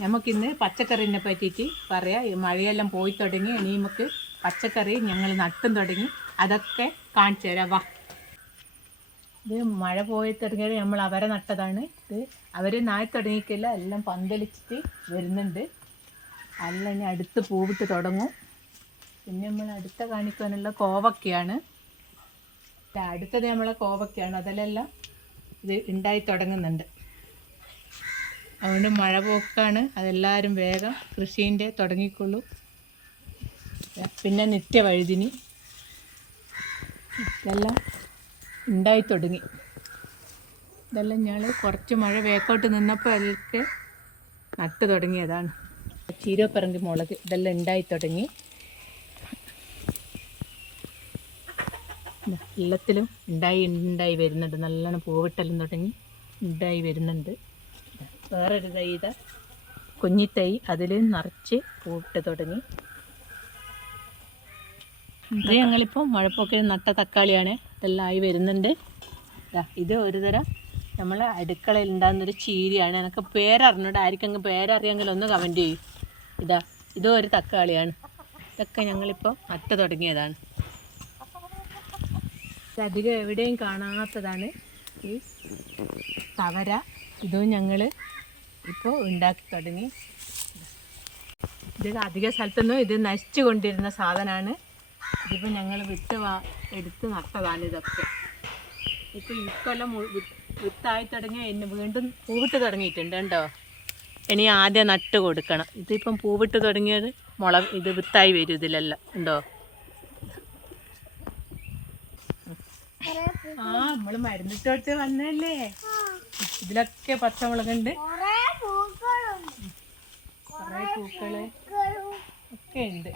നമുക്കിന്ന് പച്ചക്കറിനെ പറ്റിയിട്ട് പറയാം. മഴയെല്ലാം പോയി തുടങ്ങി ഇനി നമുക്ക് പച്ചക്കറി ഞങ്ങൾ നട്ടും തുടങ്ങി. അതൊക്കെ കാണിച്ചു തരാം. വാ. ഇത് മഴ പോയി തുടങ്ങിയത് നമ്മൾ അവരെ നട്ടതാണ്. ഇത് അവർ നായി തുടങ്ങിയിട്ടില്ല എല്ലാം പന്തലിച്ചിട്ട് വരുന്നുണ്ട്. അല്ല ഇനി അടുത്ത് പൂവിട്ട് തുടങ്ങും. പിന്നെ നമ്മൾ അടുത്ത കാണിക്കാനുള്ള കോവക്കയാണ്. അടുത്തത് നമ്മളെ കോവക്കയാണ്. അതിലെല്ലാം ഇത് ഉണ്ടായി തുടങ്ങുന്നുണ്ട്. അതുകൊണ്ട് മഴ പോക്കാണ്. അതെല്ലാവരും വേഗം കൃഷീന്റെ തുടങ്ങിക്കൊള്ളൂ. പിന്നെ നിത്യവഴുതിനി. ഇതെല്ലാം ഉണ്ടായി തുടങ്ങി. ഇതെല്ലാം ഞങ്ങൾ കുറച്ച് മഴ വേക്കോട്ട് നിന്നപ്പോൾ അതിലേക്ക് നട്ട് തുടങ്ങിയതാണ്. ചീരപ്പറങ്കി മുളക് ഇതെല്ലാം ഉണ്ടായി തുടങ്ങി. എല്ലാത്തിലും ഉണ്ടായി ഉണ്ടായി വരുന്നുണ്ട്. നല്ലോണം പൂവിട്ടെല്ലാം തുടങ്ങി ഉണ്ടായി വരുന്നുണ്ട്. വേറൊരു തൈ ഇതാ കുഞ്ഞിത്തൈ അതിൽ നിറച്ച് പൂട്ട് തുടങ്ങി. ഇത് ഞങ്ങളിപ്പോൾ മഴപ്പൊക്കെ നട്ട തക്കാളിയാണ് ഇതെല്ലാം ആയി വരുന്നുണ്ട്. ഇത് ഒരു തരം നമ്മൾ അടുക്കളയിൽ ഉണ്ടാകുന്നൊരു ചീരിയാണ്. എനിക്ക് പേരറിഞ്ഞൂടെ. അങ്ങ് പേരറിയാമെങ്കിൽ ഒന്ന് കമന്റ് ചെയ്യും. ഇതാ ഇതും ഒരു തക്കാളിയാണ്. ഇതൊക്കെ ഞങ്ങളിപ്പോൾ നട്ട് തുടങ്ങിയതാണ്. അധികം എവിടെയും കാണാത്തതാണ്. ഈ തവര ഇതും ഞങ്ങൾ ഇപ്പോൾ ഉണ്ടാക്കി തുടങ്ങി. ഇത് അധിക സ്ഥലത്തൊന്നും ഇത് നശിച്ചു കൊണ്ടിരുന്ന സാധനമാണ് ഇതിപ്പോൾ ഞങ്ങൾ വിട്ട് വാ എടുത്ത് നട്ടതാണ് ഇതൊക്കെ. ഇപ്പോൾ ഇക്കൊല്ലം വിത്തായി തുടങ്ങിയ എന്നെ വീണ്ടും പൂവിട്ട് തുടങ്ങിയിട്ടുണ്ട് കേട്ടോ. ഇനി ആദ്യം നട്ട് കൊടുക്കണം. ഇതിപ്പം പൂവിട്ട് തുടങ്ങിയത് മുള ഇത് വിത്തായി വരും ഇതിലെല്ലാം ഉണ്ടോ? ആ നമ്മൾ മരുന്നിട്ട് വന്നല്ലേ ഇതിലൊക്കെ പച്ചമുളകുണ്ട്. കുറേ പൂക്കൾ ഒക്കെ ഉണ്ട്.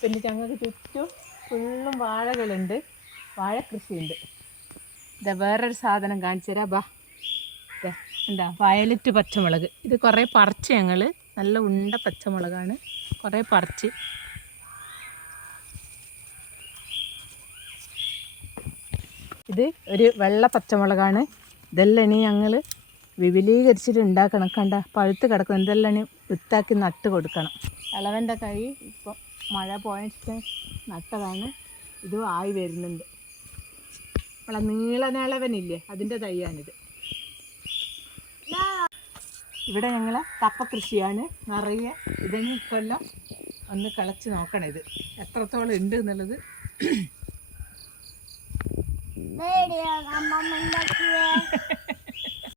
പിന്നെ ഞങ്ങൾക്ക് ചുറ്റും ഫുള്ളും വാഴകളുണ്ട്. വാഴ കൃഷിയുണ്ട്. ഇതാ വേറൊരു സാധനം കാണിച്ചു തരാം. ബാ. എന്താ വയലറ്റ് പച്ചമുളക്. ഇത് കുറേ പറിച്ച് ഞങ്ങൾ നല്ല ഉണ്ട പച്ചമുളകാണ്. കുറേ പറിച്ച് ഇത് ഒരു വെള്ള പച്ചമുളകാണ്. ഇതെല്ലാം ഇനി ഞങ്ങൾ വിപുലീകരിച്ചിട്ട് ഉണ്ടാക്കണം. കണ്ട പഴുത്ത് കിടക്കണം. ഇതെല്ലാം ഇനി വിത്താക്കി നട്ട് കൊടുക്കണം. ഇളവന്റെ കൈ ഇപ്പോൾ മഴ പോയിട്ട് നട്ടതാണ്. ഇതും ആയി വരുന്നുണ്ട്. നമ്മളെ നീളനിളവനില്ലേ അതിന്റെ തൈയാണിത് ഇവിടെ ഞങ്ങൾ കപ്പ കൃഷിയാണ്. നിറയെ ഇതിന് കൊല്ലം ഒന്ന് കിളച്ച് നോക്കണം ഇത് എത്രത്തോളം ഉണ്ട് എന്നുള്ളത് નહીં રે ગામમાં મંડક છે.